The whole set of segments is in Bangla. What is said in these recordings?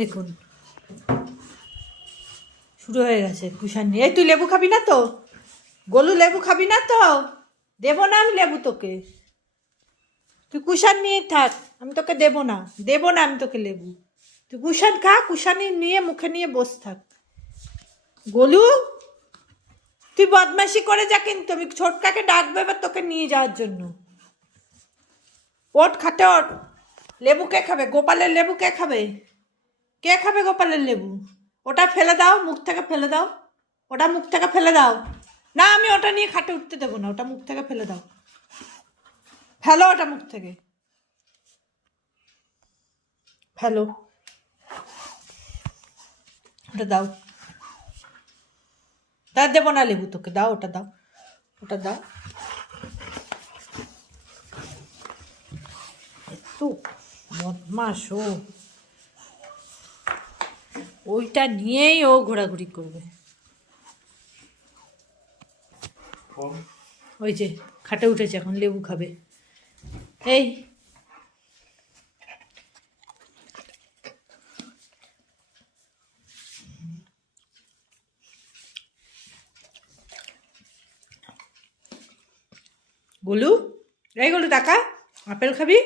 দেখুন শুরু হয়ে গেছে কুশান নিয়ে। এই তুই লেবু খাবি না তো? গোলু লেবু খাবি না তো? দেবো না আমি লেবু তোকে, তুই কুশান নিয়ে থাক, আমি তোকে দেবো না, দেবো না আমি তোকে লেবু। তুই কুশান খা, কুশানি নিয়ে মুখে নিয়ে বসে থাক। গোলু তুই বদমাইশি করে যা, কিন্তু আমি ছোটকাকে ডাকবে এবার তোকে নিয়ে যাওয়ার জন্য। ওঠ খাটে ওঠ। লেবু কে খাবে? গোপালের লেবু কে খাবে? কে খাবে গোপালের লেবু? ওটা ফেলে দাও, মুখ থেকে ফেলে দাও, ওটা মুখ থেকে ফেলে দাও। না আমি ওটা নিয়ে খাটে উঠতে দেবো না, ওটা মুখ থেকে ফেলে দাও, ফেলো ওটা মুখ থেকে, ফেলো ওটা দাও। তা দেবো না লেবু তোকে, দাও ওটা দাও, ওটা দাও। তো বদমাস ও, ওইটা নিয়েই ও ঘোরাঘুরি করবে। ওই যে খাটে উঠেছে, এখন লেবু খাবে। এই গোলু, এই গোলু টাকা, আপেল খাবি?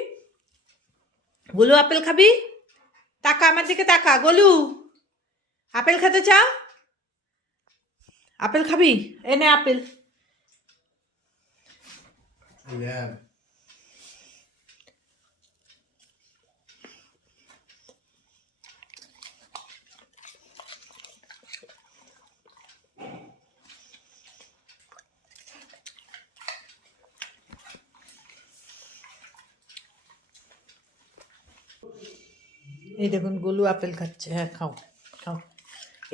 গোলু আপেল খাবি? টাকা আমার দিকে তাকা। গোলু আপেল খেতে চাও? আপেল খাবি? এনে আপেল। এই দেখুন গোলু আপেল খাচ্ছে। হ্যাঁ খাও খাও,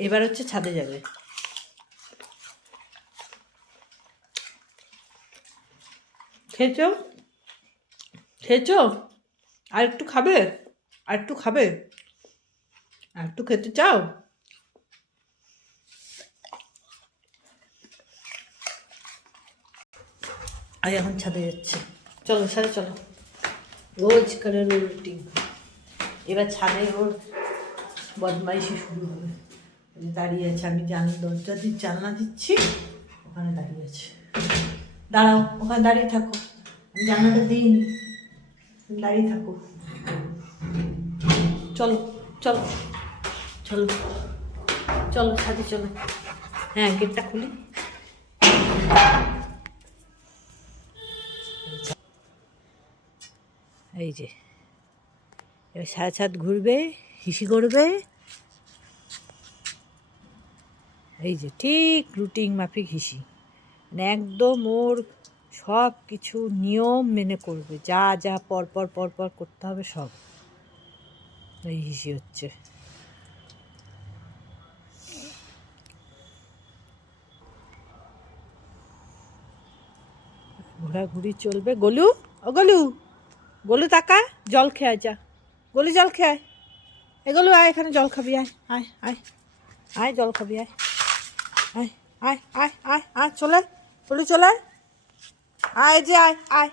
এবার হচ্ছে ছাদে যাবে। খেয়েছো? খেয়েছো? আর একটু খাবে? আর একটু খাবে? আর একটু খেতে চাও? আর এখন ছাদে যাচ্ছে। চলো ছাদে চলো, রোজ করে রুটিন। এবার ছাদে ওর বদমাইশি শুরু হবে। দাঁড়িয়ে আছে, আমি দরজা জানলা দিচ্ছি, ওখানে দাঁড়িয়ে আছে। দাঁড়াও, ওখানে দাঁড়িয়ে থাকো, আমি জানলাটা দিইনি, দাঁড়িয়ে থাকো। চলো চলো চলো চলো ছাদে চলো। হ্যাঁ গেটটা খুলি। এই যে এবার সারা ছাদ ঘুরবে, হিসি করবে। এই যে ঠিক রুটিন মাফিক হিসি, মানে একদম ওর সব কিছু নিয়ম মেনে করবে, যা যা পরপর পরপর করতে হবে সব। এই হিসি হচ্ছে। ঘোরাঘুরি চলবে। গোলু, ও গোলু, গোলু তাকা, জল খেয়ে যা। গোলু জল খেয়ে, এ গোলু আয় এখানে জল খাবি, আয় আয় আয় আয় জল খাবি, আয় আয় আয় আয় আয় আয় চলে, গোলু চলে আয়, যে আয় আয়,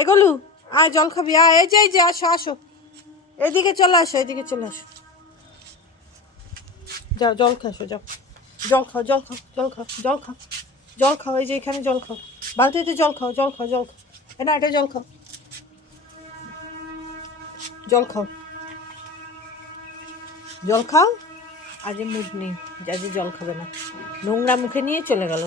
এ গোলু আয় জল খাবি, আয় এই যে আসো আসো, এদিকে চলে আসো, এদিকে চলে আসো, যাও জল খেয়ে আসো, যাও জল খাও, জল খাও, জল খাও, জল খাও, জল খাও, এই যে এখানে জল খাও, বালতিতে জল খাও, জল খাও, জল খাও, না এটা জল খাও, জল খাও, জল খাও। আজ মুড নেই, আজ জল খাবে না, নোংরা মুখে নিয়ে চলে গেল।